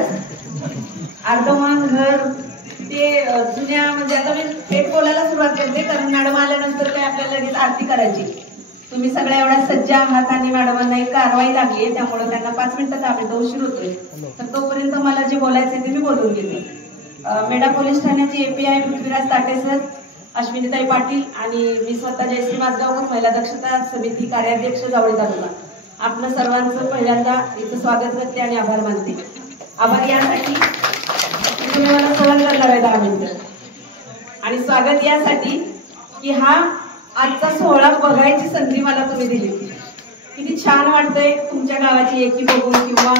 झालंच अर्धमान घर ते जुन्या म्हणजे आता मी थेट बोलायला सुरुवात करते कारण मॅडम आल्यानंतर काय आपल्याला लगेच आरती करायची. तुम्ही सगळ्या एवढ्या सज्ज आहात आणि मॅडमांना एक कारवाई लागली आहे त्यामुळे त्यांना 5 मिनिटं 10 मिनिटं उशीर होतोय तर तोपर्यंत मला जे बोलायचं ते मी बोलून घेते. मेढा पोलीस ठाण्याचे एपीआय पृथ्वीराज ताटे सर, अश्विनीताई पाटील आणि मी स्वतः जयश्री माझगावकर महिला दक्षता समिती कार्याध्यक्ष जावळी तालुका आपलं सर्वांचं पहिल्यांदा इथं स्वागत करते आणि आभार मानते. आभार यासाठी तुम्ही मला सहन करणार आहे 10 मिनिटं आणि स्वागत यासाठी की हा आजचा सोहळा बघायची संधी मला तुम्ही दिली. किती छान वाटतंय तुमच्या गावाची एकी बघून किंवा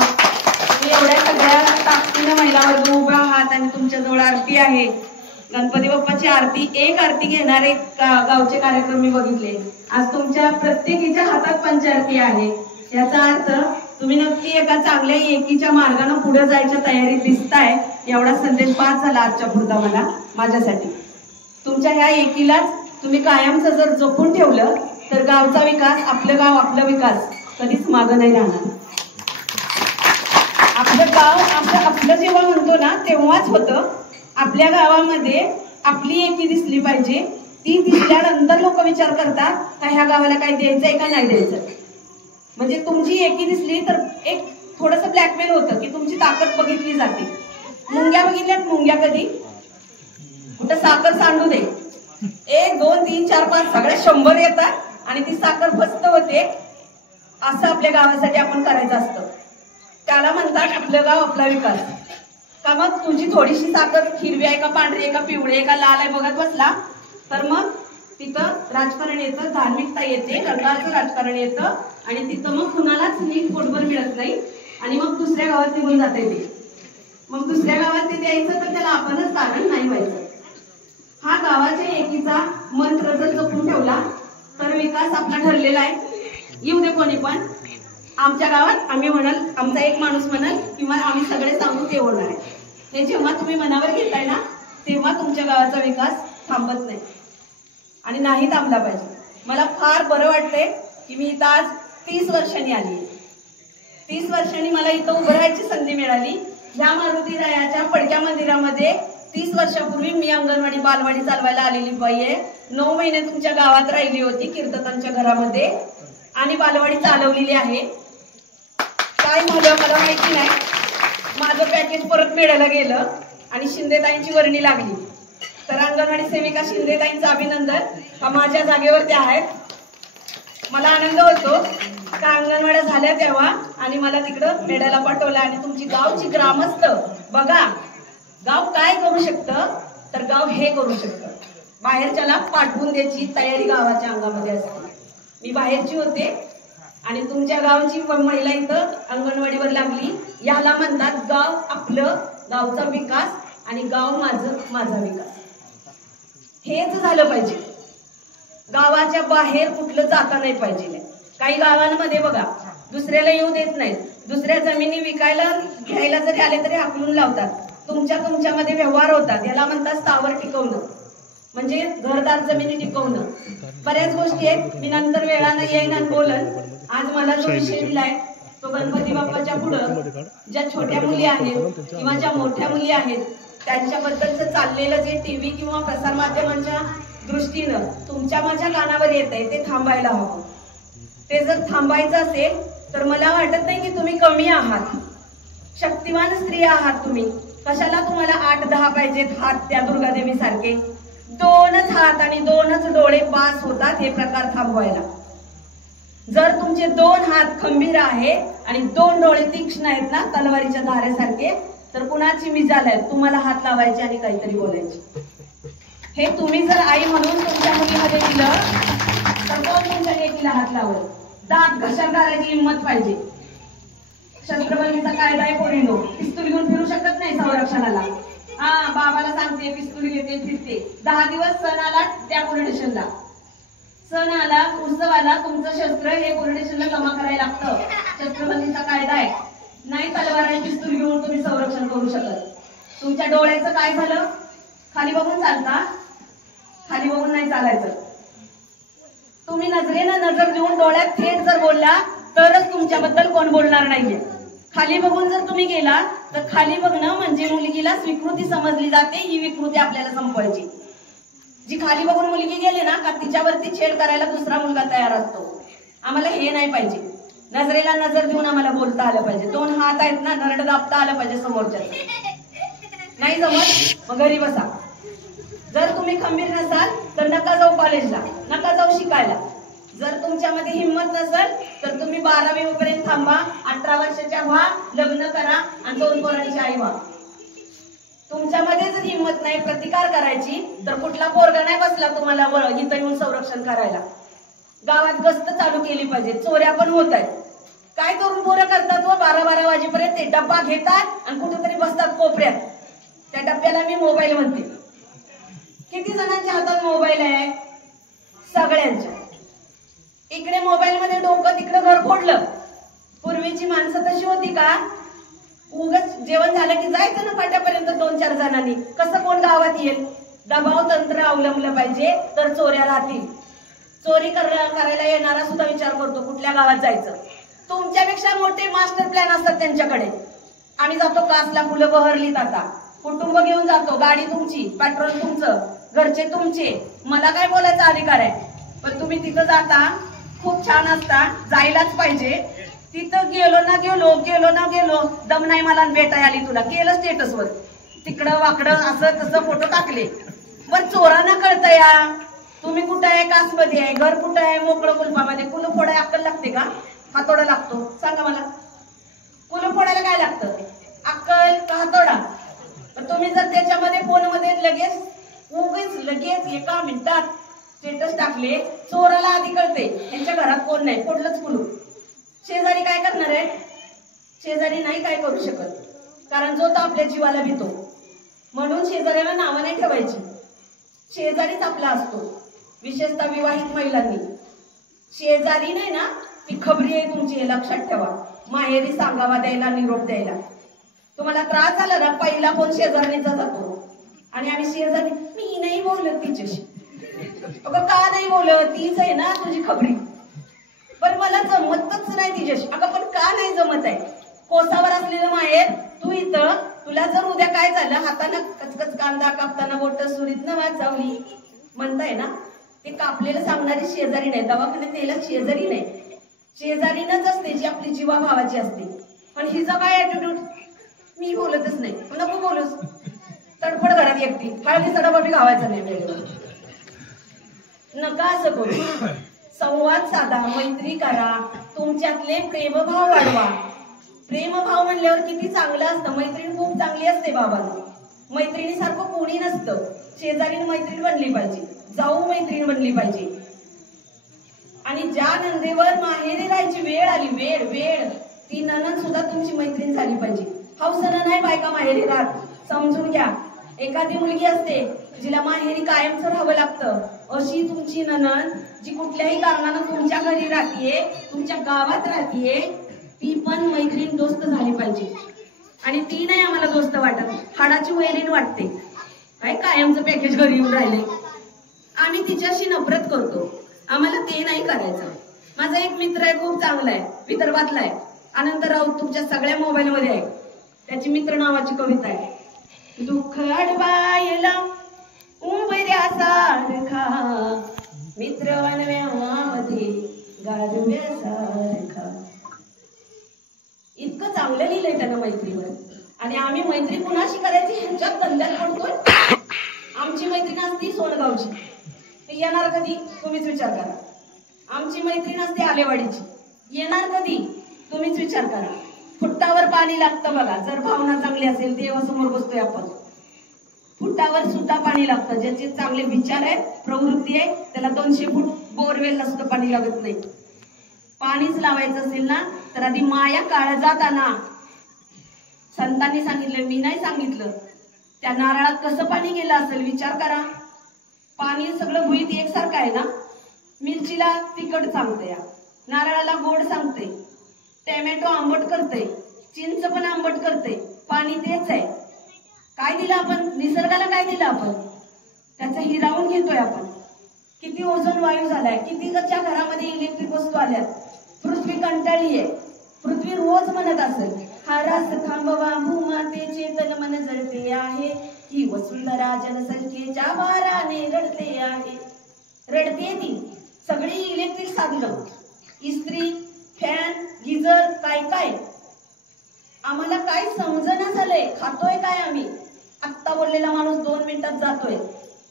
एवढ्या सगळ्या ताकदीनं महिलावर उभा आहात आणि तुमच्याजवळ आरती आहे. गणपती बाप्पाची आरती एक आरती घेणारे गावचे कार्यक्रम मी बघितले. आज तुमच्या प्रत्येकीच्या हातात पंचारती आहे. याचा अर्थ तुम्ही नक्की एका चांगल्या एकीच्या मार्गाने पुढे जायच्या तयारीत दिसताय. एवढा संदेश पास झाला आजच्या पुरता मला माझ्यासाठी. तुमच्या ह्या एकीलाच तुम्ही कायमचं जर जपून ठेवलं तर गावचा विकास आपलं गाव आपला विकास कधीच मागं नाही राहणार. आपलं गाव आपलं जेव्हा म्हणतो ना तेव्हाच होतं. आपल्या गावामध्ये आपली एकी दिसली पाहिजे. ती दिसल्यानंतर लोक विचार करतात का ह्या गावाला काय द्यायचंय का नाही द्यायचं. म्हणजे तुमची एकी दिसली तर एक थोडंसं ब्लॅकमेल होतं की तुमची ताकद बघितली जाते. मुंग्या बघितल्यात मुंग्या कधी कुठं साखर सांडू दे 1 2 3 4 5 सगळ्या 100 येतात आणि ती साखर फस्त होते. असं आपल्या गावासाठी आपण करायचं असतं. त्याला म्हणतात आपलं गाव आपला विकास. का मग तुझी थोडीशी साखर हिरवी आहे का पांढरी आहे का पिवळी आहे का लाल आहे बघत बसला तर मग तिथं राजकारण येतं, धार्मिकता येते, रंगाचं राजकारण येतं आणि तिथं मग कुणालाच नीट पोटभर मिळत नाही आणि मग दुसऱ्या गावात निघून जाते ते. मग दुसऱ्या गावात ते द्यायचं तर त्याला आपणच कारण नाही व्हायचं. हा गावाच्या एकीचा मंत्र जर जपून ठेवला तर विकास आपला ठरलेला आहे. येऊ दे कोणी पण आमच्या गावात आम्ही म्हणाल आमचा एक माणूस म्हणाल किंवा आम्ही सगळे सांगू ते होणार आहे. हे जेव्हा तुम्ही मनावर घेताय ना तेव्हा तुमच्या गावाचा विकास थांबत नाही आणि नाही थांबला पाहिजे. मला फार बरं वाटतंय की मी इथं आज 30 वर्षांनी आली. 30 वर्षांनी मला इथं उभं राहायची संधी मिळाली. ह्या मारुती रायाच्या पडक्या मंदिरामध्ये 30 वर्षापूर्वी मी अंगणवाडी बालवाडी चालवायला आलेली बाई आहे. 9 महिने तुमच्या गावात राहिली होती कीर्तनांच्या घरामध्ये आणि बालवाडी चालवलेली आहे. काय झालं मला माहिती नाही. माझं पॅकेज परत मिळायला गेलं आणि शिंदेताईंची वर्णी लागली. तर अंगणवाडी सेविका शिंदेताईंचं अभिनंदन. हा माझ्या जागेवरती आहेत. मला आनंद होतो का अंगणवाड्या झाल्या तेव्हा आणि मला तिकडं मेढ्याला पाठवलं आणि तुमची गावची ग्रामस्थ बघा गाव काय करू शकतं तर गाव हे करू शकतं. बाहेरच्याला पाठवून द्यायची तयारी गावाच्या अंगामध्ये असते. मी बाहेरची होते आणि तुमच्या गावची महिला इथं अंगणवाडीवर लागली. याला म्हणतात गाव आपलं, गावचा विकास आणि गाव माझं माझा विकास. हेच झालं पाहिजे. गावाच्या बाहेर कुठलं जाता नाही पाहिजे. काही गावांमध्ये बघा दुसऱ्याला येऊ देत नाहीत. दुसऱ्या जमिनी विकायला घ्यायला जरी आले तरी हाकलून लावतात. तुमच्यामध्ये व्यवहार होतात. याला म्हणतात स्थावर टिकवणं म्हणजे घरदार जमिनी टिकवणं. बऱ्याच गोष्टी आहेत. मी नंतर वेळानं येईन आणि बोलन. आज मला जो विषय दिलाय तो गणपती बाप्पाच्या पुढं ज्या छोट्या मुली आहेत किंवा ज्या मोठ्या मुली आहेत त्यांच्याबद्दलचं चाललेलं जे टीव्ही किंवा प्रसार माध्यमांच्या दृष्टीनं तुमच्या माझ्या कानावर येत आहे ते थांबायला हवं. ते जर थांबायचं असेल तर मला वाटत नाही की तुम्ही कमी आहात. शक्तिमान स्त्रिया आहात तुम्ही. कशाला तुम्हाला 8-10 पाहिजेत हात त्या दुर्गादेवी सारखे. 2च हात आणि 2च डोळे बास होतात हे प्रकार थांबवायला. जर तुमचे 2 हात खंबीर आहे आणि 2 डोळे तीक्ष्ण आहेत ना तलवारीच्या धारेसारखे तर कुणाची मिजाल आहे तुम्हाला हात लावायचे आणि काहीतरी बोलायचे. हे तुम्ही जर आई म्हणून तुमच्या मुलीमध्ये दिलं तर कोण तुमच्या लेकीला हात लावल. दात घशात घालायची हिंमत पाहिजे. शस्त्रबंदीचा कायदा आहे पोरीनो. पिस्तूल घेऊन फिरू शकत नाही संरक्षणाला. बाबाला सांगते पिस्तूल घेते फिरते. 10 दिवस सण आला त्या पोलीस स्टेशनला. सण आला उत्सव आला तुमचं शस्त्र हे पोलीस स्टेशनला जमा करायला लागतं. शस्त्रबंदीचा कायदा आहे. नाही तलवार आणि पिस्तूल घेऊन तुम्ही संरक्षण करू शकत. तुमच्या डोळ्याचं काय झालं. खाली बघून चालता. खाली बघून नाही चालायचं. तुम्ही नजरेनं नजर देऊन डोळ्यात थेट जर बोलला तरच तुमच्याबद्दल कोण बोलणार नाहीये. खाली बघून जर तुम्ही गेला तर खाली बघणं म्हणजे मुलगीला स्वीकृती समजली जाते, ही विकृती आपल्याला संपवायची। जी खाली बघून मुलगी गेली ना का तिच्यावरती छेड करायला दुसरा मुलगा तयार असतो। आम्हाला हे नाही पाहिजे। नजरेला नजर देऊन आम्हाला बोलता आलं पाहिजे। दोन हात आहेत ना, नरड दाबता आलं पाहिजे समोरच्या। नाही जमत मग घरी बसा। जर तुम्ही खंबीर नसाल तर नका जाऊ कॉलेजला, नका जाऊ शिकायला। जर तुमच्यामध्ये हिंमत नसेल तर तुम्ही 12वी पर्यंत थांबा, 18 वर्षाच्या व्हा, लग्न करा आणि 2 पोरांची आई व्हा। तुमच्यामध्ये जर हिंमत नाही प्रतिकार करायची तर कुठला पोरगा नाही बसला तुम्हाला इथं येऊन संरक्षण करायला। गावात गस्त चालू केली पाहिजे। चोऱ्या पण होत आहेत। काय तरुण पोरं करतात व 12-12 वाजेपर्यंत ते डब्बा घेतात आणि कुठेतरी बसतात कोपऱ्यात। त्या डब्याला मी मोबाईल म्हणते। किती जणांच्या हातात मोबाईल आहे? सगळ्यांच्या। इकडे मोबाईल मध्ये डोकं, तिकडे घर फोडलं। पूर्वीची माणसं तशी होती का? उगाच जेवण झालं की जायचं ना फाट्यापर्यंत 2-4 जणांनी। कसं कोण गावात येईल? दबाव तंत्र अवलंबलं पाहिजे तर चोऱ्या राहतील। चोरी करायला येणारा सुद्धा विचार करतो कुठल्या गावात जायचं। तुमच्यापेक्षा मोठे मास्टर प्लॅन असतात त्यांच्याकडे। आम्ही जातो कासला, फुलं बहरलीत आता, कुटुंब घेऊन जातो, गाडी तुमची, पेट्रोल तुमचं, घरचे तुमचे, मला काय बोलायचा अधिकार आहे? पण तुम्ही तिथं जाता, खूप छान असता, जायलाच पाहिजे। तिथं गेलो ना गेलो दम नाही मला भेटाय आली तुला, केलं स्टेटसवर, तिकडं वाकडं असं तसं फोटो टाकले। पण चोरांना कळतं या तुम्ही कुठं आहे, कासमध्ये आहे, घर कुठं आहे, मोकळं कुलपामध्ये। कुलूप फोडायला अक्कल लागते का? हातोडा लागतो? सांगा मला। कुलूप फोडायला काय लागतं? अक्कल का हातोडा? तुम्ही जर त्याच्यामध्ये फोनमध्ये लगेच 1 मिनिटात स्टेटस टाकले, चोराला आधी कळते यांच्या घरात कोण नाही, फोडलंच कुलूप। शेजारी काय करणार आहे? शेजारी नाही काय करू शकत, कारण जो तो आपल्या जीवाला भीतो। म्हणून शेजाऱ्याला नावं नाही ठेवायची, शेजारीच आपला असतो। विशेषतः विवाहित महिलांनी शेजारी नाही ना, ती खबरी आहे तुमची, लक्षात ठेवा। माहेरी सांगावा द्यायला, निरोप द्यायला। तुम्हाला त्रास झाला ना, पहिला फोन शेजारणीचा जातो। आणि आम्ही शेजारी, मी नाही बोलत तिच्याशी। अगं का नाही बोलत? तीच आहे ना तुझी खबरी। पण मला जमतच नाही तिच्याशी। अगं पण का नाही जमत आहे? कोसावर असलेलं माहेर, तू इथं, तुला जर उद्या काय झालं, हातानं कचकच कांदा कापताना बोट सुरीतनं वाजवली म्हणताय ना, ते कापलेलं सांगणारी शेजारी नाही, दवाखान्यात यायला शेजारी नाही, शेजारीनच असते जी आपली जीवा भावाची असते। पण हिचा काय ऍटिट्यूड? मी बोलतच नाही, नको बोलूस, तडफड घरात एकटी, हळदी सडा बी गावायचा नाही वेळेवर। नका असं करू। संवाद साधा, मैत्री करा, तुमच्यातले प्रेमभाव वाढवा। प्रेमभाव म्हणल्यावर किती चांगलं असतं। मैत्रीण खूप चांगली असते बाबांना। मैत्रिणीसारखं कोणी नसतं। शेजारीन मैत्रीण बनली पाहिजे, जाऊ मैत्रीण बनली पाहिजे। आणि ज्या नंदेवर माहेरी राहायची वेळ आली, वेळ ती नणंद सुद्धा तुमची मैत्रीण झाली पाहिजे। हौसनं नाही बायका माहेरी राहत, समजून घ्या। एखादी मुलगी असते जिला माहेरी कायमचं राहावं लागतं, अशी तुमची नणंद जी कुठल्याही कारणानं तुमच्या घरी राहतीये, तुमच्या गावात राहतीये, ती पण मैत्रीण दोस्त झाली पाहिजे। आणि ती नाही आम्हाला दोस्त वाटत, हाडाची वैरीण वाटते। काय कायमचं पॅकेज घरी येऊन राहिले, आम्ही तिच्याशी नफरत करतो, आम्हाला ते नाही करायचं। माझा एक मित्र आहे, खूप चांगला आहे, विदर्भातला आहे, आनंद राऊत, तुमच्या सगळ्या मोबाईल मध्ये आहे। त्याची मित्र नावाची कविता आहे। दुःख अडवायला उंबऱ्यासारखा, मित्र वनव्यामध्ये गारव्यासारखा। इतकं चांगलं लिहिलंय त्यानं मैत्रीवर। आणि आम्ही मैत्री कुणाशी करायची ह्यांच्यात धंद्यात पडतोय। आमची मैत्रीण असती सोनगावची, ते येणार कधी तुम्हीच विचार करा। आमची मैत्रीण असते आलेवाडीची, येणार कधी तुम्हीच विचार करा। फुट्टावर पाणी लागतं बघा, जर भावना चांगली असेल, देवासमोर बसतोय आपण, फुट्टावर सुद्धा पाणी लागतं। ज्याचे चांगले विचार आहेत, प्रवृत्ती आहे, त्याला 200 फूट बोरवेलला सुद्धा पाणी लागत नाही। पाणीच लावायचं असेल ना तर आधी माया काळजात आणा। संतांनी सांगितलं, मी नाही सांगितलं। त्या नारळात कसं पाणी गेलं असेल विचार करा। पाणी सगळं भुईत एकसारखं आहे ना। मिरचीला तिखट सांगते, नारळाला गोड सांगते, टोमॅटो आंबट करते, चिंच पण आंबट करते, पाणी तेच आहे। काय दिलं आपण निसर्गाला? काय दिलं आपण? त्याचं हिरावून घेतोय आपण। किती ओझोन वायू झालाय, कितीच्या घरामध्ये इलेक्ट्रिक वस्तू आल्यात, पृथ्वी कंटाळली आहे। पृथ्वी रोज म्हणत असेल हा रास थांबवा भूमातेचे तन मन जळते आहे, ही वसुंधरा जनसंख्येच्या भाराने रडते आहे. रडते ती सगळी इलेक्ट्रिक साधनं, इस्त्री, फॅन, गिझर, काय काय आम्हाला काय समजना झालंय. खातोय काय आम्ही? आत्ता बोललेला माणूस 2 मिनिटात जातोय.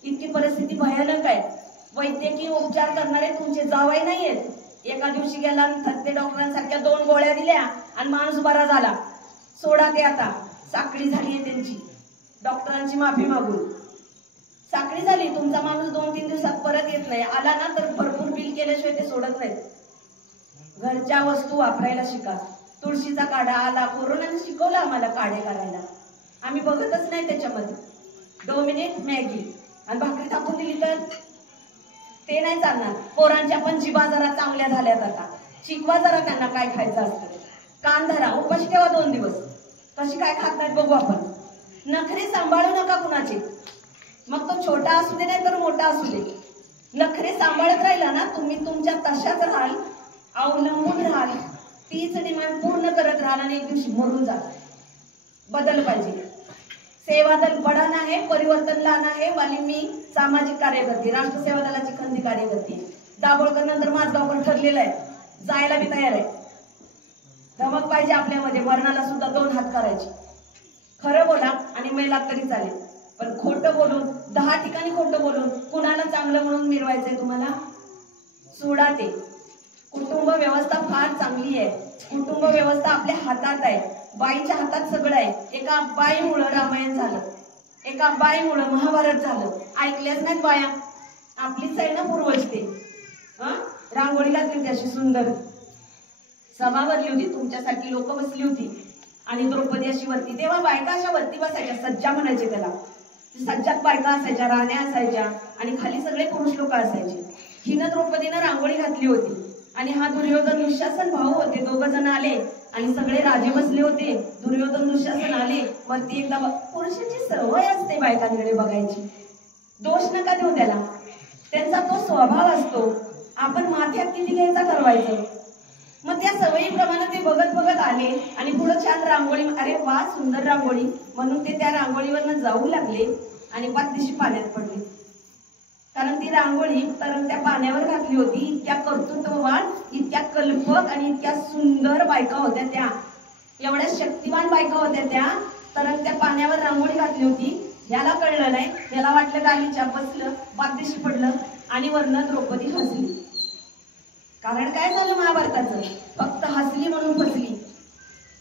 इतकी परिस्थिती भयानक आहे. वैद्यकीय उपचार करणारे तुमचे जावई नाहीयेत. एका दिवशी गेला थत्ते डॉक्टरांसारख्या 2 गोळ्या दिल्या आणि माणूस बरा झाला. सोडा ते आता. साखळी झालीये त्यांची. डॉक्टरांची माफी मागून साखळी झाली. तुमचा माणूस 2-3 दिवसात परत येत नाही. आला ना तर भरपूर बिल केल्याशिवाय ते सोडत नाहीत. घरच्या वस्तू वापरायला शिका. तुळशीचा काढा आला, कोरोनाने शिकवलं आम्हाला काढे करायला. आम्ही बघतच नाही त्याच्यामध्ये. 2 मिनिट मॅगी आणि भाकरी टाकून दिली तर ते नाही चालणार. पोरांच्या पण जिभा जरा चांगल्या झाल्यात आता. शिकवा जरा त्यांना काय खायचं असतं. कान धरा, उपाशी ठेवा 2 दिवस. कशी काय खात नाहीत बघू आपण. नखरे सांभाळू नका कुणाचे. मग तो छोटा असू दे नाही तर मोठा असू दे. नखरे सांभाळत राहिला ना तुम्ही तुमच्या तशाच राहाल, अवलंबून राहाल, तीच डिमांड पूर्ण करत राहाल आणि एक दिवशी मरून जाल. बदल पाहिजे. सेवा दल बडान आहे, परिवर्तन लाना आहे. वाली मी सामाजिक कार्यकर्ते, राष्ट्र सेवा दलाची खंदी कार्यकर्ते. दाभोळकर नंतर माझगावकर ठरलेलं आहे. जायला बी तयार आहे. धमक पाहिजे आपल्यामध्ये. मरणाला सुद्धा 2 हात करायचे. खरं बोला आणि मेलात तरी चालेल, पण खोटं बोलून 10 ठिकाणी खोटं बोलून कुणाला चांगलं म्हणून मिरवायचंय तुम्हाला? सोडा ते. कुटुंब व्यवस्था फार चांगली आहे. कुटुंब व्यवस्था आपल्या हातात आहे. बाईच्या हातात सगळं आहे. एका बाईमुळं रामायण झालं, एका बाईमुळं महाभारत झालं. ऐकल्याच नाहीत बाया? आपलीच आहे ना पूर्वज ते. रांगोळी घातली होती अशी सुंदर, सभा भरली होती, तुमच्यासारखी लोक बसली होती आणि द्रौपदी अशी वरती. तेव्हा बायका अशा वरती बसायच्या, सज्जा म्हणायचे त्याला. सज्जात बायका असायच्या, राण्या असायच्या आणि खाली सगळे पुरुष लोक असायचे. हिनं द्रौपदीनं रांगोळी घातली होती आणि हा दुर्योधन दुःशासन भाऊ होते. 2 जण आले आणि सगळे राजे बसले होते. दुर्योधन दुःशासन आले वरती. एकदा पुरुषाची सवय असते बायकांकडे बघायची. दोष नका देऊ त्याला, त्यांचा तो स्वभाव असतो. आपण माथ्यात किती घ्यायचा ठरवायचं. मग त्या सवयीप्रमाणे ते बघत बघत आले आणि पुढे छान रांगोळी, अरे वा सुंदर रांगोळी म्हणून ते त्या रांगोळीवरनं जाऊ लागले आणि पाठीशी पाण्यात पडले. कारण ती रांगोळी तरंगत्या पाण्यावर घातली होती. इतक्या कर्तृत्ववान, इतक्या कल्पक आणि इतक्या सुंदर बायका होत्या त्या. एवढ्या शक्तिवान बायका होत्या त्या. तरंगत्या पाण्यावर रांगोळी घातली होती. याला कळलं नाही. याला वाटलं गालीच्या बसलं, पाठीशी पडलं आणि वरनं द्रौपदी हसली. कारण काय झालं महाभारताचं? फक्त हसली म्हणून फसली.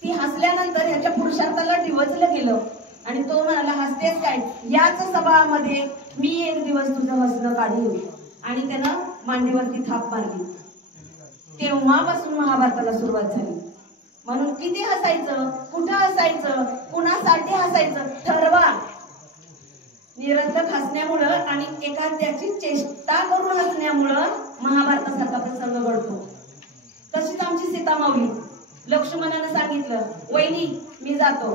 ती हसल्यानंतर ह्याच्या पुरुषार्थाला डिवचलं गेलं आणि तो म्हणाला हसतेस काय? याच सभामध्ये मी एक दिवस तुझं हसणं काढीन. आणि त्यानं मांडीवरती थाप मारली. तेव्हापासून महाभारताला सुरुवात झाली. म्हणून किती हसायचं, कुठं हसायचं, कुणासाठी हसायचं ठरवा. निरर्थक हसण्यामुळं आणि एखाद्याची चेष्टा करून हसण्यामुळं महाभारतासारखा प्रसंग घडतो. तशीच आमची सीतामाऊली. लक्ष्मणानं सांगितलं वहिनी मी जातो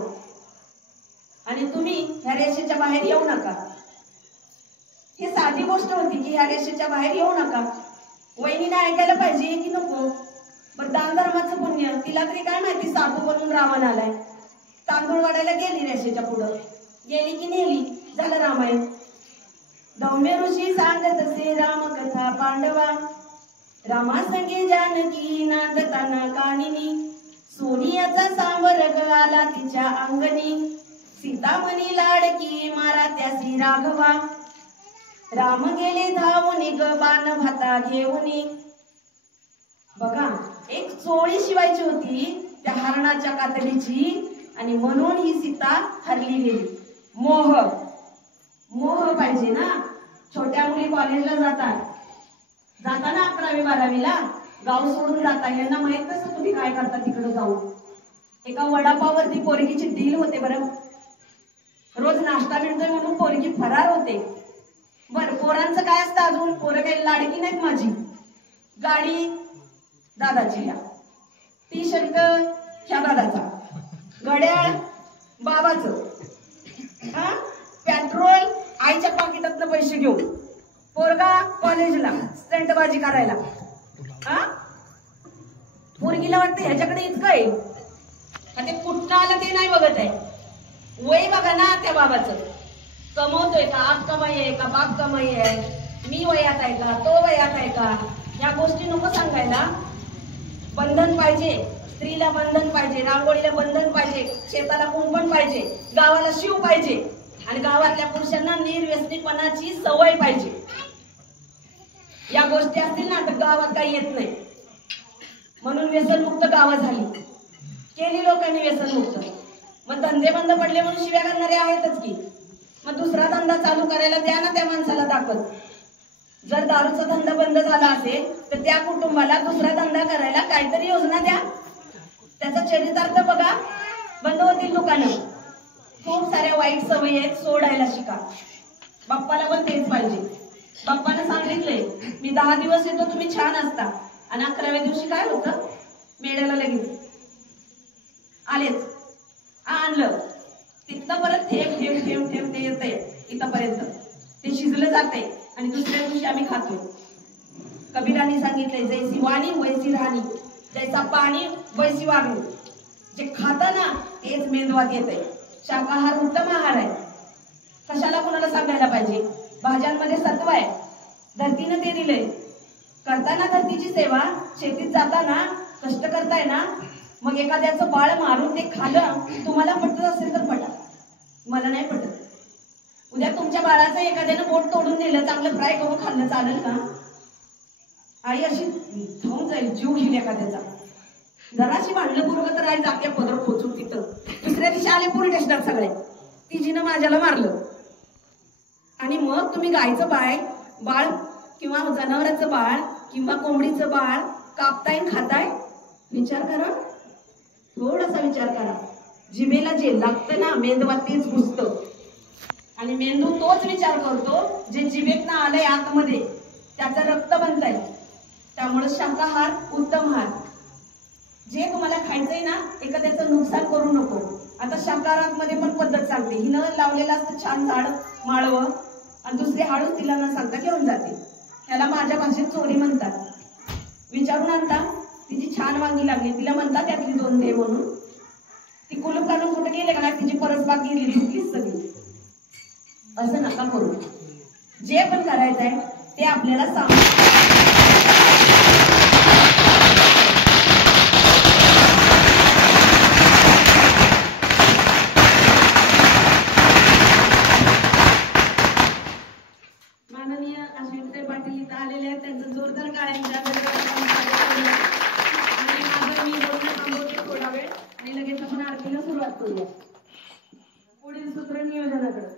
आणि तुम्ही ह्या रेषेच्या बाहेर येऊ नका. ही साधी गोष्ट होती की ह्या रेषेच्या बाहेर येऊ नका. वहिनीने ऐकायला पाहिजे की नको? बरं दान धर्माचं पुण्य. तिला तरी काय माहिती साधू बनून रावण आलाय. तांदूळ वाढायला गेली रेषेच्या पुढं. गेली की नेली. झालं रामायण. दौम्य ऋषी सांगत असे रामकथा पांडवा. रामासंगे जानकी नांदताना कानिनी. सोनियाचा सांबर आला तिच्या अंगणी. सीतामणी लाडकी मारा त्यासी राघवा. राम गेले धावून ग बाण भाता घेऊनी. बघा एक चोळी शिवायची होती त्या हरणाच्या कातडीची आणि म्हणून ही सीता हरली गेली. मोह मोह पाहिजे ना. छोट्या मुली कॉलेजला जाताना 11वी 12वीला गाव सोडून जाता. यांना माहित नसतं तुम्ही काय करता तिकडे जाऊन. एका वडापाववरती पोरगीची डील होते. बरं रोज नाश्ता मिळतोय म्हणून पोरगी फरार होते. बर पोरांचं काय असतं अजून? पोरं काही लाडकी नाहीत माझी. गाडी दादाची, या टी शर्ट ह्या दादाचा, घड्याळ बाबाचं, पेट्रोल आईच्या पाकिटातनं पैसे घेऊ. पोरगा कॉलेजला स्टंटबाजी करायला. पोरगीला वाटतं ह्याच्याकडे इतकं आहे ते कुठं आलं ते नाही बघत आहे. वय बघा ना त्या बाबाचं, कमवतोय का, आप कमाई आहे का, बाप कमाई आहे, मी वयात आहे का, तो वयात आहे का, या गोष्टी नको सांगायला. बंधन पाहिजे, स्त्रीला बंधन पाहिजे, रांगोळीला बंधन पाहिजे, शेताला कुंपण पाहिजे, गावाला शिव पाहिजे आणि गावातल्या पुरुषांना निर्व्यसनीपणाची सवय पाहिजे. या गोष्टी असतील ना तर गावात काही येत नाही. म्हणून व्यसनमुक्त गावं झाली, केली लोकांनी व्यसनमुक्त. मग धंदे बंद पडले म्हणून शिव्या करणारे आहेतच की. मग दुसरा धंदा चालू करायला द्या ना त्या माणसाला ताकद. जर दारूचा धंदा बंद झाला असेल तर त्या कुटुंबाला दुसरा धंदा करायला काहीतरी योजना द्या. त्याचा चरितार्थ बघा, बंद होतील दुकानं. खूप साऱ्या वाईट सवयी आहेत, सोडायला शिका. बाप्पाला पण तेच पाहिजे. बाप्पाने सांगितलंय, मी 10 दिवस येतो तुम्ही छान असता, आणि 11व्या दिवशी काय होतं, मेड्याला लगेच आलेच आणलं. तिथं परत थेंब थेंब थेंब थेंब ते येतंय इथंपर्यंत, ते शिजलं जाते आणि दुसऱ्या दिवशी आम्ही खातो. कबीरांनी सांगितलंय, जैसी वाणी वैसी राहणी, जैसा पाणी वैसी वागणी. जे खाता ना तेच मेंदवात येतंय. शाकाहार उत्तम आहार आहे. कशाला कोणाला सांगायला पाहिजे. भाज्यांमध्ये सत्व आहे, धरतीनं ते दिलंय. करताना धरतीची सेवा, शेतीत जाताना कष्ट करताय ना, मग एखाद्याचं बाळ मारून ते खाल्लं, तुम्हाला पटत असेल तर पटा, मला नाही पटत. उद्या तुमच्या बाळाचं एखाद्यानं बोट तोडून दिलं, चांगलं फ्राय करून खाल्लं, चालेल का? आई अशी थांबून जाईल, जीव घेईल एखाद्याचा. जराशी भांडलं पूर्व तर आई जाते पदर खोचून तिथं. दुसऱ्या दिवशी आले पोलीस स्टेशनात सगळे, तिजीनं माझ्याला मारलं. आणि मग तुम्ही गायचं बाळ किंवा जनावरांचं बाळ किंवा कोंबडीचं बाळ कापताय खाताय, विचार करा, थोडासा विचार करा. जिभेला जे लागतं ना मेंदवात तेच घुसतं, आणि मेंदू तोच विचार करतो जे जिभेत ना आलंय आतमध्ये, त्याचं रक्त बनतंय. त्यामुळे शाकाहार उत्तम आहार. जे तुम्हाला खायचंय ना, एखाद्याचं नुकसान करू नको. आता शाकाहारात मध्ये पण पद्धत सांगते, हिनं लावलेलं असतं छान झाड माळवं, आणि दुसरी हाडूच तिला न सांगता घेऊन जाते. त्याला माझ्या भाषेत चोरी म्हणतात. विचारून आणता, तिची छान वांगी लागली, तिला म्हणतात त्यातली 2 दे म्हणून. ती कुलूप काढून कुठे गेले का, तिची परसबाग गेली, चुकलीच सगळी. असं नका करू. जे पण करायचंय ते आपल्याला सांग. माननीय अश्विनीताई पाटील इथं आलेले आहेत, त्यांचं जोरदार टाळ्यांच्या आणि माझं मी बोलणं थांबवते थोडा वेळ आणि लगेच आपण आरतीला सुरुवात करूया. पुढील सूत्र नियोजनाकडे.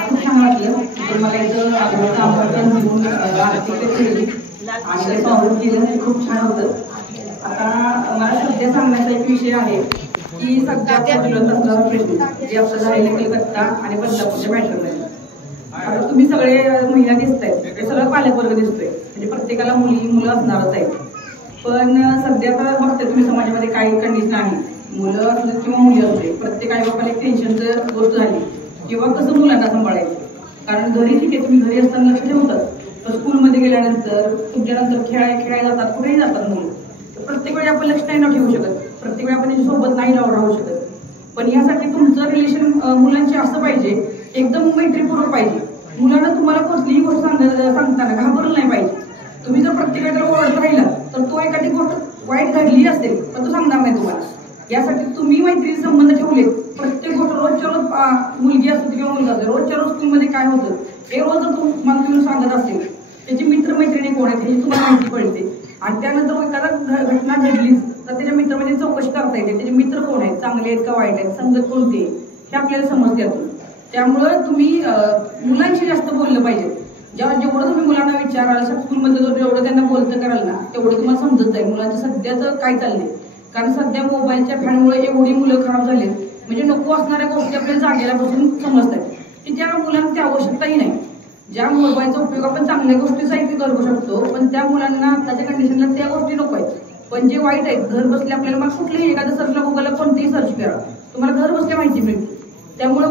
खूप छान वाटलं की मला इथं आपलं काम करताना आर्थिक आणि सॉल्व केलं खूप छान होतं. आता मला सध्या सांगण्याचा एक विषय आहे की सध्या प्रचलित असणारा प्रश्न जे आपलं झालेलं कलकत्ता आणि बदलापूरच्या मॅटरमध्ये. आता तुम्ही सगळे महिला दिसताय, ते सगळं पालकवर्ग दिसतोय, म्हणजे प्रत्येकाला मुलं असणारच आहे. पण सध्या तर बघते तुम्ही समाजामध्ये काही कंडिशन आहे, मुलं असले किंवा मुली असले, प्रत्येक आई बापाला एक टेन्शनचं गोष्ट झाली किंवा कसं मुलांना सांभाळायचं. कारण घरी ठीक आहे, तुम्ही घरी असताना लक्ष ठेवतात, तर स्कूलमध्ये गेल्यानंतर तुमच्यानंतर खेळायला जातात, कुठेही जातात मुलं. प्रत्येक वेळी आपण लक्ष नाही न ठेवू शकत, प्रत्येक वेळी आपण त्याच्यासोबत नाही राहू शकत. पण यासाठी तुमचं रिलेशन मुलांची असं पाहिजे, एकदम मैत्रीपूर्वक पाहिजे. मुलांना तुम्हाला कुठलीही गोष्ट सांगताना घाबरलं नाही पाहिजे. तुम्ही जर प्रत्येक वेळेला ओरडत राहिला तर तो एखादी गोष्ट वाईट घडली असेल पण तो सांगणार नाही तुम्हाला. यासाठी तुम्ही मैत्रीचे संबंध ठेवले. प्रत्येक गोष्ट रोजच्या रोज मुलगी असते किंवा मुलगा असते, रोजच्या रोज स्कूलमध्ये काय होतं हे रोज जर तुम्हाला तुम्ही सांगत असेल, त्याची मित्रमैत्रिणी कोण आहेत हे तुम्हाला माहिती पडते. आणि त्यानंतर एखादा घटना घडली तर त्याच्या मित्रामध्ये चौकशी करता येते, त्याचे मित्र कोण आहेत, चांगले आहेत का वाईट आहेत, संगत कोणते हे आपल्याला समजते यातून. त्यामुळं तुम्ही मुलांशी जास्त बोललं पाहिजे. जेवढं तुम्ही मुलांना विचाराल स्कूलमध्ये जेवढं त्यांना बोलतं कराल ना तेवढं तुम्हाला समजत जाईल मुलांचं सध्याचं काय चाललंय. कारण सध्या मोबाईलच्या फॅनमुळे एवढी मुलं खराब झाली, म्हणजे नको असणाऱ्या गोष्टी आपल्याला जागेला बसून समजतात की त्या मुलांना ती आवश्यकताही नाही. ज्या मोबाईलचा उपयोग आपण चांगल्या गोष्टीसाठी करू शकतो, पण त्या मुलांना आताच्या कंडिशनला त्या गोष्टी नको आहेत. पण जे वाईट आहेत, घर बसले आपल्याला मग कुठलेही एखादं सर्चला गुगलला कोणतेही सर्च करा, तुम्हाला घर बसल्या माहिती मिळते. त्यामुळे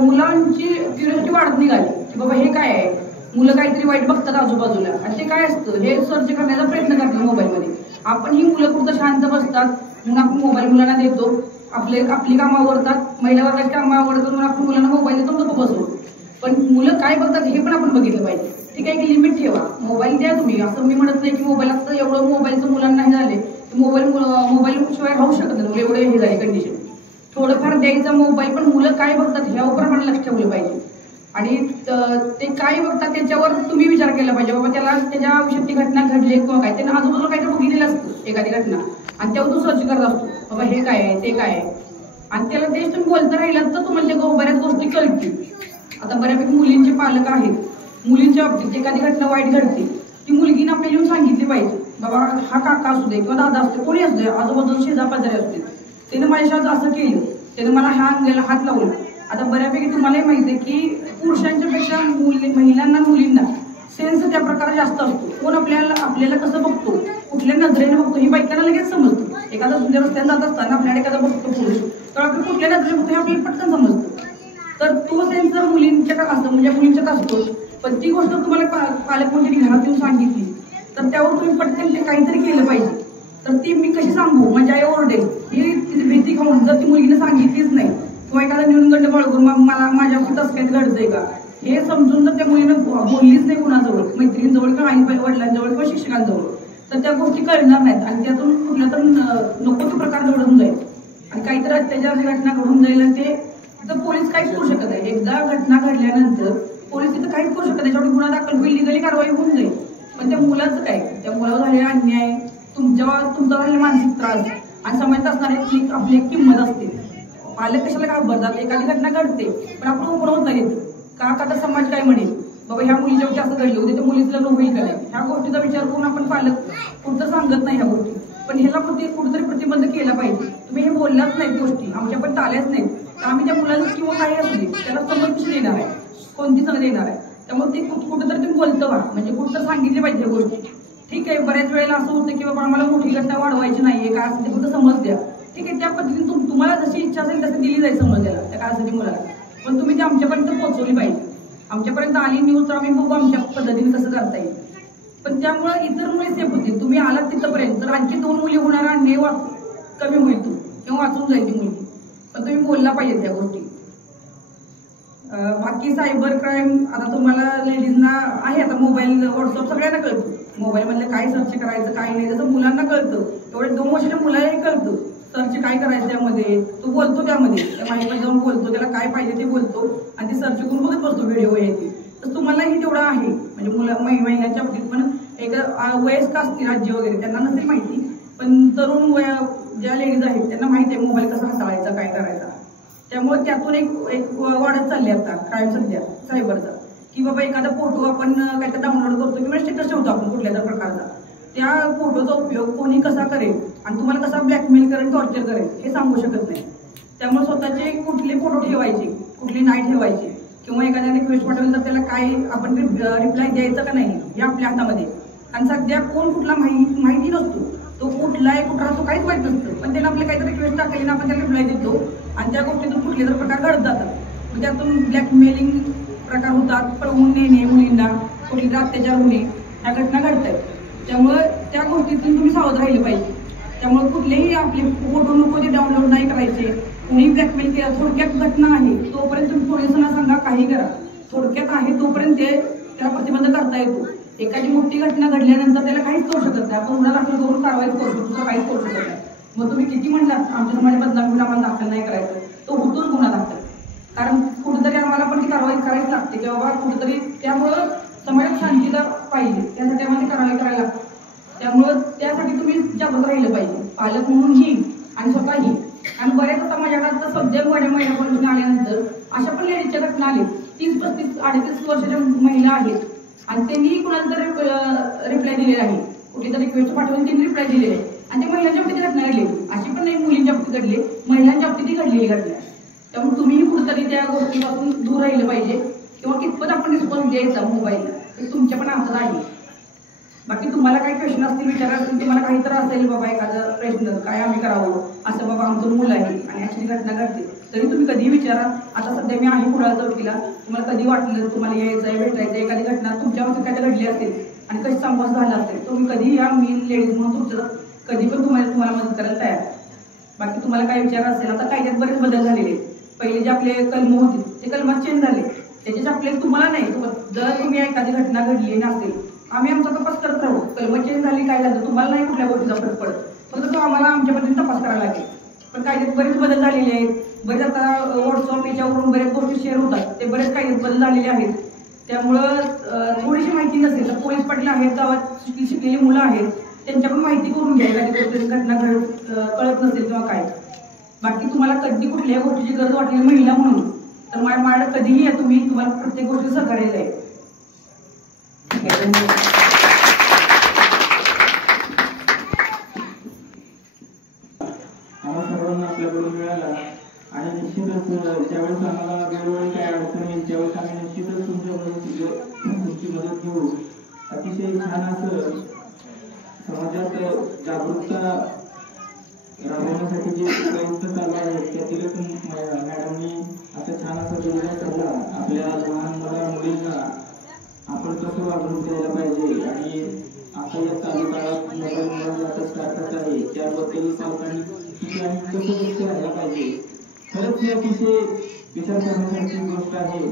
मुलांची क्युरियोसिटी वाढत निघाली की बाबा हे काय आहे, मुलं काहीतरी वाईट बघतात आजूबाजूला आणि ते काय असतं हे सर्च करण्याचा प्रयत्न करतात मोबाईलमध्ये. आपण ही मुलं कुठं शांत बसतात म्हणून आपण मोबाईल मुलांना देतो, आपली कामं आवडतात, महिला वर्गाची कामं आवडतात म्हणून आपण मुलांना मोबाईल देतो नको बसवतो. पण मुलं काय बघतात हे पण आपण बघितलं पाहिजे. ठीक आहे, एक लिमिट ठेवा. मोबाईल द्या तुम्ही, असं मी म्हणत नाही की मोबाईल आता एवढं मोबाईलचं मुलांना हे झाले मोबाईल शिवाय राहू शकत नाही, एवढे हे झाले कंडिशन. थोडंफार द्यायचा मोबाईल, पण मुलं काय बघतात ह्यावर आपण लक्ष ठेवलं पाहिजे. आणि ते काय बघतात त्याच्यावर तुम्ही विचार केला पाहिजे. बाबा त्याला त्याच्या आयुष्यात ती घटना घडली किंवा काय, त्याने आजूबाजूला काहीतरी बघितलेलं असतं एखादी घटना आणि तेव्हा तो सर्च करत असतो बाबा हे काय आहे ते काय आहे. आणि त्याला तेच तुम्ही बोलता राहिलात तर तुम्हाला त्या बऱ्याच गोष्टी कळतील. आता बऱ्यापैकी मुलींचे पालक आहेत, मुलींच्या बाबतीत एखादी घटना वाईट घडते, ती मुलगीने आपल्याला येऊन सांगितली पाहिजे बाबा हा काका असू दे किंवा दादा असू दे, कोणी असू दे, आजूबाजूला शेजापाजारी असते, त्याने माझ्याशी असं केलं, त्याने मला ह्या अंगाला हात लावला. आता बऱ्यापैकी तुम्हालाही माहिती आहे की पुरुषांच्या पेक्षा महिलांना मुलींना सेन्स त्या प्रकारे जास्त असतो. कोण आपल्याला कसं बघतो, कुठल्या नजरेने बघतो ही बायकांना लगेच समजतं. एखादा तुमच्या रस्त्यात जात असताना आपल्याला एखादा बघतो पुरुष तर आपण कुठल्या नजरेने बघतो हे आपल्याला पटकन समजतं. तर तो सेन्सर मुलींच्या असतो, म्हणजे मुलींच्यात असतो. पण ती गोष्ट तुम्हाला पालकमंत्र्यांनी घरात येऊन सांगितली तर त्यावर तुम्ही पटकन ते काहीतरी केलं पाहिजे. तर ती मी कशी सांगू, माझी आई ओरडेल, ही भीती खाऊन जर ती मुलगीने सांगितलीच नाही किंवा एखादा न्यूनगंड बाळगून मला माझ्या तसं काही घडतंय का हे समजून जर त्या मुलीनं बोललीच नाही कुणाजवळ, मैत्रिणींजवळ किंवा आई वडिलांजवळ किंवा शिक्षकांजवळ, तर त्या गोष्टी कळणार नाहीत आणि त्यातून कुठला तर नको तो प्रकार घडून जाईल आणि काहीतरी अत्याचाराची घटना घडून जाईल आणि ते तर पोलीस काहीच करू शकत आहे. एकदा घटना घडल्यानंतर पोलीस तिथं काहीच करू शकत नाही, त्याच्यावर गुन्हा दाखल होईल, लिगली कारवाई होऊन जाईल. पण त्या मुलाचं काय, त्या मुलावर झालेला अन्याय, तुमचा झालेला मानसिक त्रास आणि समाजात असणारी आपली एक किंमत असते. पालक कशाला घाबरतात, एखादी घटना घडते पण आपण उभं होत नाही का तर समाज काय म्हणेल, बाबा ह्या मुलीच्या जास्त घडली होती, त्या मुलीचं लग्न होईल का नाही, ह्या गोष्टीचा विचार करून आपण पालक कुठं सांगत नाही ह्या गोष्टी. पण ह्याला कुठेतरी प्रतिबंध केला पाहिजे. तुम्ही हे बोललाच नाहीत गोष्टी, आमच्या पण आल्याच नाहीत, तर आम्ही त्या मुलांना किंवा काही असू दे त्याला समज कशी देणार आहे, कोणती समज देणार आहे. त्यामुळे ते कुठंतरी तुम्ही बोलतं व्हा, म्हणजे कुठं सांगितले पाहिजे ह्या गोष्टी. ठीक आहे, बऱ्याच वेळेला असं होतं की बाबा आम्हाला मोठी घटना वाढवायची नाहीये, काय असं ते फक्त समज द्या. ठीक आहे, त्या पद्धतीने तुम्हाला जशी इच्छा असेल तसं दिली जाईल समज द्यायला त्या काळासाठी मुलाला, पण तुम्ही ते आमच्यापर्यंत पोहोचवली पाहिजे. आमच्यापर्यंत आली न्यूज तर आम्ही बघू आमच्या पद्धतीने कसं करता येईल. पण त्यामुळे इतर मुली सेफ होतील. तुम्ही आलात तिथपर्यंत तर आणखी 2 मुली होणारा अन्याय कमी होईल तो किंवा वाचून जाईल ती मुलगी. पण तुम्ही बोलला पाहिजे त्या गोष्टी. बाकी सायबर क्राईम आता तुम्हाला लेडीजना आहे, आता मोबाईल व्हॉट्सअप सगळ्यांना कळतं, मोबाईल मधलं काय सर्च करायचं काय नाही, जसं मुलांना कळतं एवढे 2 वर्षाच्या मुलालाही कळतं सर्च काय करायचं त्यामध्ये. तो बोलतो त्यामध्ये त्या माहितीमध्ये जाऊन बोलतो, त्याला काय पाहिजे ते बोलतो आणि ते सर्च करून बघत बसतो व्हिडिओ येते. तर तुम्हालाही तेवढं आहे, म्हणजे महिलांच्या बाबतीत पण एक वयस्क असतील राज्य वगैरे त्यांना नसेल माहिती, पण तरुण ज्या लेडीज आहेत त्यांना माहिती आहे मोबाईल कसा हाताळायचा काय करायचा. त्यामुळे त्यातून एक वाढत चालली आता क्राईम सध्या सायबरचा, की बाबा एखादा फोटो आपण काहीतरी डाउनलोड करतो किंवा स्टेटस ठेवतो आपण कुठल्या तर प्रकारचा, त्या फोटोचा उपयोग कोणी कसा करेल आणि तुम्हाला कसा ब्लॅकमेल करेल, टॉर्चर करेल हे सांगू शकत नाही. त्यामुळे स्वतःचे कुठले फोटो ठेवायचे कुठले नाही ठेवायचे किंवा एखाद्याने रिक्वेस्ट पाठवली तर त्याला काय आपण रिप्लाय द्यायचा का नाही हे आपल्या हातामध्ये. आणि सध्या कोण कुठला माहिती नसतो, तो कुठला आहे कुठला तो काहीच माहित नसतं, पण त्याला आपल्या काहीतरी रिक्वेस्ट टाकली ना आपण त्याला रिप्लाय देतो आणि त्या गोष्टीतून कुठले तर प्रकार घडत जातात. त्यातून ब्लॅकमेलिंग प्रकार होतात, पळवून नेणे मुलींना, कुठले अत्याचार होणे ह्या घटना घडत आहेत. त्यामुळे त्या गोष्टीतून तुम्ही सावध राहिले पाहिजे. त्यामुळे कुठलेही आपले फोटो नको ते डाउनलोड नाही करायचे, कुणी ब्लॅकमेल केला. थोडक्यात घटना आहे तोपर्यंत तुम्ही पोलिसांना सांगा काही करा, थोडक्यात आहे तोपर्यंत त्याला प्रतिबंध करता येतो. एखादी मोठी घटना घडल्यानंतर त्याला काहीच करू शकत नाही, आपण गुन्हा दाखल करून कारवाई करू शकतो, दुसरं काहीच करू शकत नाही. मग तुम्ही किती म्हणलात आमच्या समाजात बदनामी गुन्हा आम्हाला दाखल नाही करायचं, तो होतोच गुन्हा दाखल, कारण कुठेतरी आम्हाला पण ती कारवाई करायची लागते की बाबा कुठेतरी. त्यामुळं समाजात शांतीता पाहिजे, त्यासाठी आम्हाला कारवाई करायला लागते. त्यामुळं त्यासाठी तुम्ही जागृत राहिलं पाहिजे, पालक म्हणूनही आणि स्वतःही. आणि बऱ्याच आता माझ्याकडे सध्या महिला कॉलेजने आल्यानंतर अशा पण लेडीजच्या घटना आली, 30, 35, 38 वर्षाच्या महिला आहेत आणि त्यांनी कुणाला तरी रिप्लाय दिलेला आहे, कुठली तरी रिक्वेस्ट पाठवून त्यांनी रिप्लाय दिलेले आहे आणि ते महिलांच्या बाबतीत घटना घडली. अशी पण नाही मुलींच्या बाबतीत घडली, महिलांच्या बाबतीतही घडलेली घटना. त्यामुळे तुम्हीही कुठेतरी त्या गोष्टीपासून दूर राहिलं पाहिजे किंवा कितपत आपण रिस्पॉन्स द्यायचा मोबाईलला हे तुमच्या पण हातात आहे. बाकी तुम्हाला काही क्वेश्चन असतील विचारायला, तुम्हाला काही तर असेल बाबा एखादं प्रश्न काय आम्ही करावं, असं बाबा आमचं मूल आहे आणि अशी घटना घडते, तरी तुम्ही कधीही विचारा. आता सध्या मी आहे कुडाळ चौकीला, तुम्हाला कधी वाटलं तुम्हाला यायचं आहे भेटायचं आहे, एखादी घटना तुमच्यावरती काय घडली असेल आणि कशी संवाद झाला असेल, तुम्ही कधीही या, मी लेडीज म्हणून तुमचं कधी पण तुम्हाला मदत करायला तयार. बाकी तुम्हाला काय विचार असेल, आता कायद्यात बरेच बदल झालेले. पहिले जे आपले कलम होते ते कलमात चेंज झाले, त्याचे आपले तुम्हाला नाही. जर तुम्ही एखादी घटना घडली नसेल आम्ही आमचा तपास करत राहू, कलम चेंज झाली काय झालं तुम्हाला नाही कुठल्या गोष्टीचा फरक पडत, फक्त तो आम्हाला आमच्या पद्धतीने तपास करायला लागेल. पण कायद्यात बरेच बदल झालेले आहेत, बरेच आता व्हॉट्सअप याच्यावरून बऱ्याच गोष्टी शेअर होतात, ते बरेच कायद्यात बदल झालेले आहेत. त्यामुळं थोडीशी माहिती नसेल तर पोलीस पाटील आहेत, गावात शिकलेली मुलं आहेत, त्यांच्या पण माहिती करून घ्या एखादी घटना कळत नसेल किंवा काय. बाकी तुम्हाला कधी कुठल्याही गोष्टीची गरज वाटली महिला म्हणून तर माझ्याकडे कधीही या, तुम्हाला प्रत्येक गोष्टी सहकार्य जाईल. आम्हा सर्वांना आपल्याकडून मिळाला आणि निश्चितच ज्यावेळेस आम्हाला वेळोवेळी काय अडचण येईल त्यावेळेस आम्ही निश्चितच तुमची मदत घेऊ. अतिशय छान असं समाजात जागरूकता राबवण्यासाठी जे प्रयत्न चालू आहेत त्यातीलच मॅडमनी असं छान असं कसं वागणूक द्यायला पाहिजे आणि आता या चालू काळात मोबाईल मुलांना आता सारखाच आहे त्याबद्दल पालकांनी किती आणि कसं लक्ष राहायला पाहिजे. खरंच ही अतिशय विचार करण्यासारखी गोष्ट आहे.